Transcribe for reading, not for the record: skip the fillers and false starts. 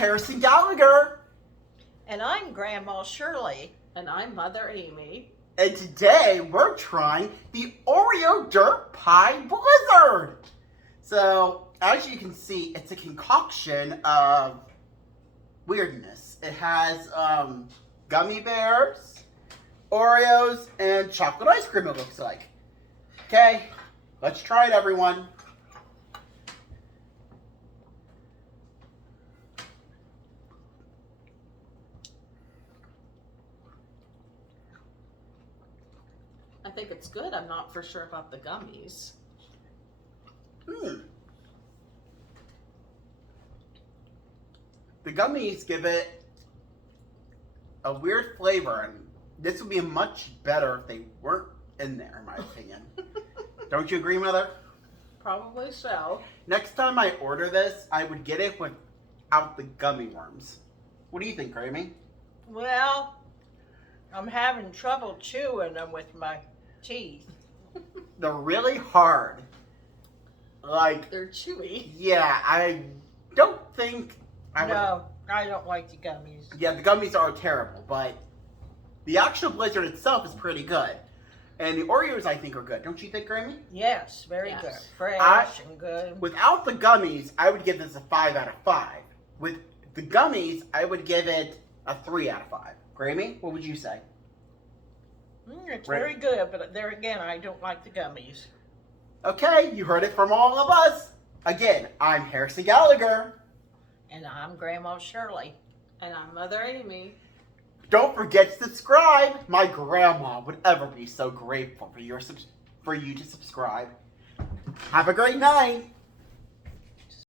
Harrison Gallagher. And I'm Grandma Shirley. And I'm Mother Amy. And today we're trying the Oreo Dirt Pie Blizzard. So, as you can see, it's a concoction of weirdness. It has gummy bears, Oreos, and chocolate ice cream, it looks like. Okay, let's try it, everyone. I think it's good. I'm not for sure about the gummies. The gummies give it a weird flavor, and this would be much better if they weren't in there, in my opinion. Don't you agree, Mother? Probably so. Next time I order this, I would get it without the gummy worms. What do you think, Amy? Well, I'm having trouble chewing them with my teeth. They're really hard. Like, They're chewy. yeah, I don't think I would. No, I don't like the gummies. Yeah, the gummies are terrible, but the actual Blizzard itself is pretty good. And the Oreos, I think, are good. Don't you think, Amy? Yes, very Yes. good. Fresh and good. Without the gummies, I would give this a 5 out of 5. With the gummies, I would give it a 3 out of 5. Grammy, what would you say? It's Right. very good, but there again, I don't like the gummies. Okay, you heard it from all of us. Again, I'm Harrison Gallagher. And I'm Grandma Shirley. And I'm Mother Amy. Don't forget to subscribe. My grandma would ever be so grateful for you to subscribe. Have a great night.